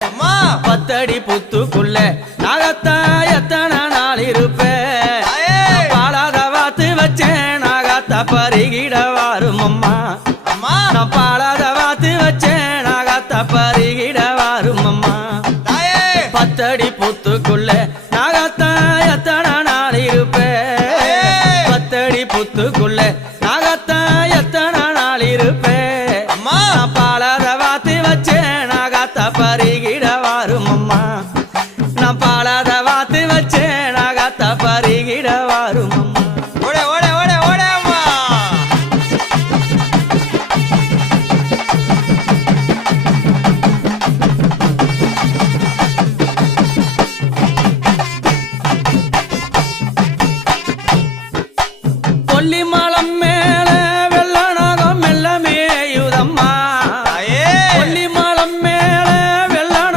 அம்மா பத்தடி புத்துக்குள்ள நாகத்தா எத்தனை நாள் இருப்பேன் பாலாத வாத்து வச்சேன் நாகத்தா பருகிட வாரும் அம்மா அம்மா நான் பாலாத வாத்து வச்சேன் நாகத்தா பருகிட வாரும் அம்மா தாயே பத்தடி புத்துக்குள்ள